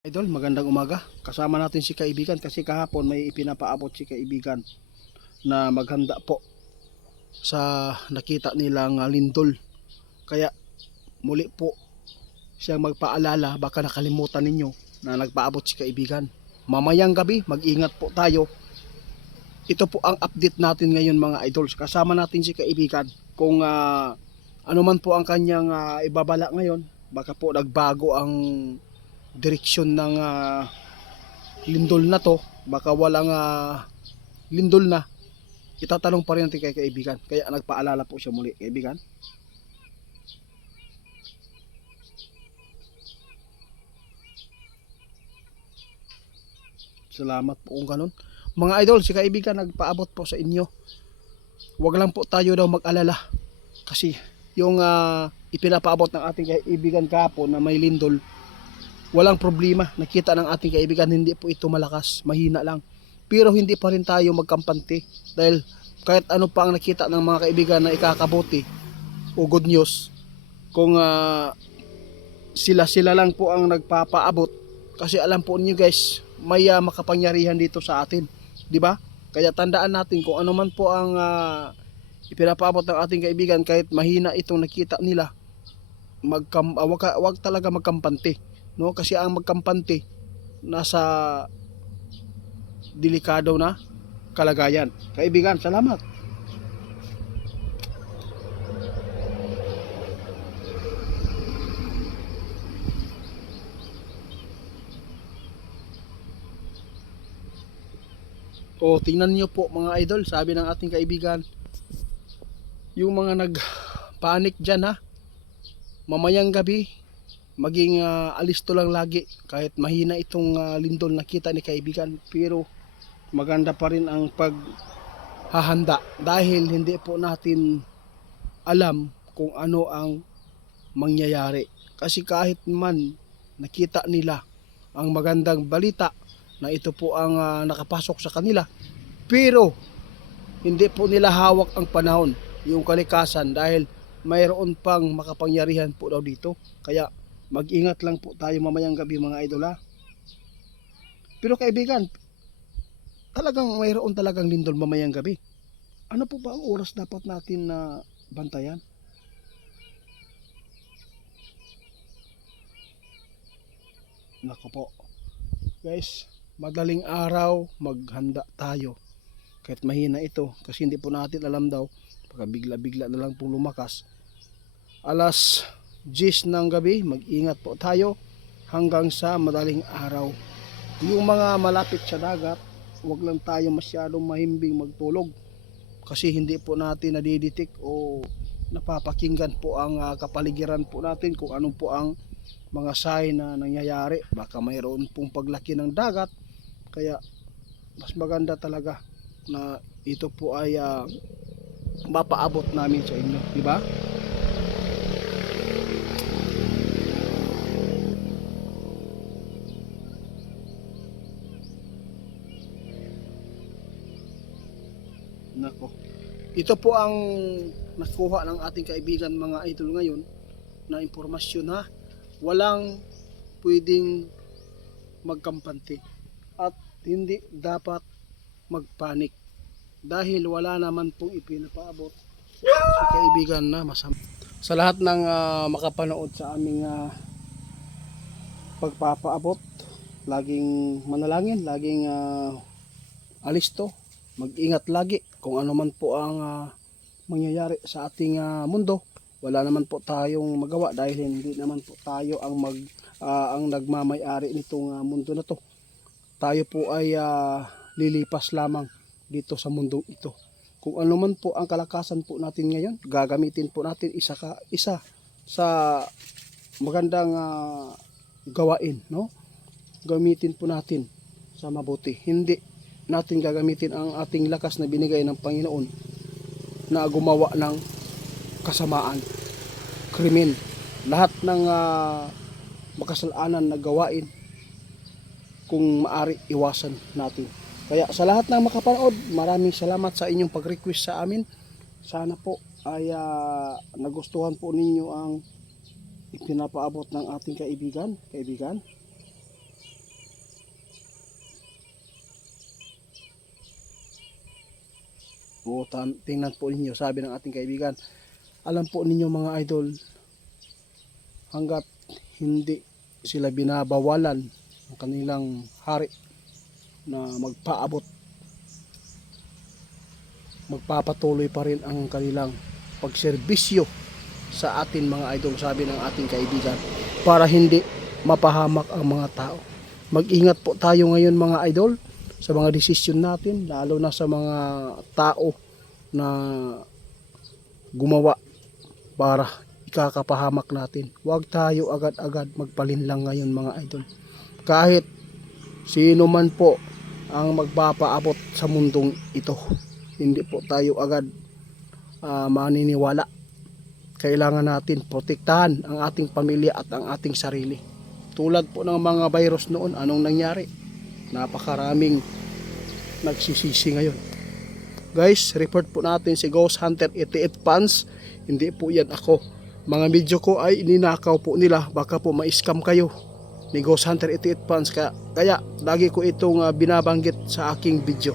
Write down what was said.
Idol, magandang umaga. Kasama natin si kaibigan kasi kahapon may ipinapaabot si kaibigan na maghanda po sa nakita nilang lindol. Kaya muli po siyang magpaalala, baka nakalimutan ninyo na nagpaabot si kaibigan. Mamayang gabi, mag-ingat po tayo. Ito po ang update natin ngayon mga idols. Kasama natin si kaibigan. Kung ano man po ang kanyang ibabala ngayon, baka po nagbago ang direksyon ng lindol na to, baka walang lindol na, itatanong pa rin natin kay kaibigan. Kaya nagpaalala po siya muli, kaibigan. Salamat po kung ganun. Mga idol, si kaibigan nagpaabot po sa inyo. Huwag lang po tayo daw mag-alala. Kasi yung ipinapaabot ng ating kaibigan kahapon na may lindol, walang problema. Nakita ng ating kaibigan, hindi po ito malakas, mahina lang. Pero hindi pa rin tayo magkampante. Dahil kahit ano pa ang nakita ng mga kaibigan na ikakabuti o good news, kung sila lang po ang nagpapaabot, kasi alam po niyo guys, may makapangyarihan dito sa atin, di ba? Kaya tandaan natin kung ano man po ang ipinapaabot ng ating kaibigan, kahit mahina itong nakita nila, wag talaga magkampante, no? Kasi ang magkampante nasa delikado na kalagayan. Kaibigan, salamat. O tingnan niyo po mga idol, sabi ng ating kaibigan, yung mga nagpanik dyan ha, mamayang gabi, maging alisto lang lagi. Kahit mahina itong lindol nakita ni kaibigan, pero maganda pa rin ang paghahanda. Dahil hindi po natin alam kung ano ang mangyayari. Kasi kahit man nakita nila ang magandang balita na ito po ang nakapasok sa kanila, pero hindi po nila hawak ang panahon, yung kalikasan, dahil mayroon pang makapangyarihan po daw dito. Kaya mag-ingat lang po tayo mamayang gabi mga idol ha. Pero kaibigan, talagang mayroon talagang lindol mamayang gabi. Ano po ba ang oras dapat natin na bantayan? Nako po guys, madaling araw maghanda tayo. Kahit mahina ito, kasi hindi po natin alam daw, baka bigla-bigla na lang pong lumakas. Alas 10 ng gabi, mag-ingat po tayo hanggang sa madaling araw. Yung mga malapit sa dagat, huwag lang tayo masyadong mahimbing magtulog. Kasi hindi po natin nadiditik o napapakinggan po ang kapaligiran po natin kung anong po ang mga sign na nangyayari. Baka mayroon pong paglaki ng dagat. Kaya mas maganda talaga na ito po ay mapaabot namin sa inyo, di ba? Nako. Ito po ang nakuha ng ating kaibigan mga idol ngayon na impormasyon ha. Walang pwedeng magkampante at hindi dapat magpanik dahil wala naman pong ipinapaabot si kaibigan na masama. Sa lahat ng makapanood sa aming pagpapaabot, laging manalangin, laging alisto, mag-ingat lagi kung ano man po ang mangyayari sa ating mundo. Wala naman po tayong magawa dahil hindi naman po tayo ang nagmamay-ari nitong mundo na to. Tayo po ay lilipas lamang dito sa mundong ito. Kung ano man po ang kalakasan po natin ngayon, gagamitin po natin isa sa magandang gawain, no? Gamitin po natin sa mabuti. Hindi natin gagamitin ang ating lakas na binigay ng Panginoon na gumawa ng kasamaan, krimen, lahat ng makasalanan na gawain, kung maari iwasan natin. Kaya sa lahat ng makapanood, maraming salamat sa inyong pag-request sa amin. Sana po ay nagustuhan po ninyo ang ipinapaabot ng ating kaibigan. O tingnan po ninyo, sabi ng ating kaibigan, alam po ninyo mga idol, hanggat hindi sila binabawalan ng kanilang hari na magpaabot, magpapatuloy pa rin ang kanilang pagserbisyo sa atin mga idol, sabi ng ating kaibigan, para hindi mapahamak ang mga tao. Mag-ingat po tayo ngayon mga idol sa mga desisyon natin, lalo na sa mga tao na gumawa para ikakapahamak natin. Huwag tayo agad-agad magpalinlang ngayon mga idol. Kahit sino man po ang magpapaabot sa mundong ito, hindi po tayo agad maniniwala. Kailangan natin protektahan ang ating pamilya at ang ating sarili. Tulad po ng mga virus noon, anong nangyari? Napakaraming nagsisisi ngayon. Guys, report po natin si Ghost Hunter 88 Fans. Hindi po yan ako. Mga video ko ay ininakaw po nila. Baka po ma-scam kayo ni Ghost Hunter 88 Fans. Kaya lagi ko itong binabanggit sa aking video.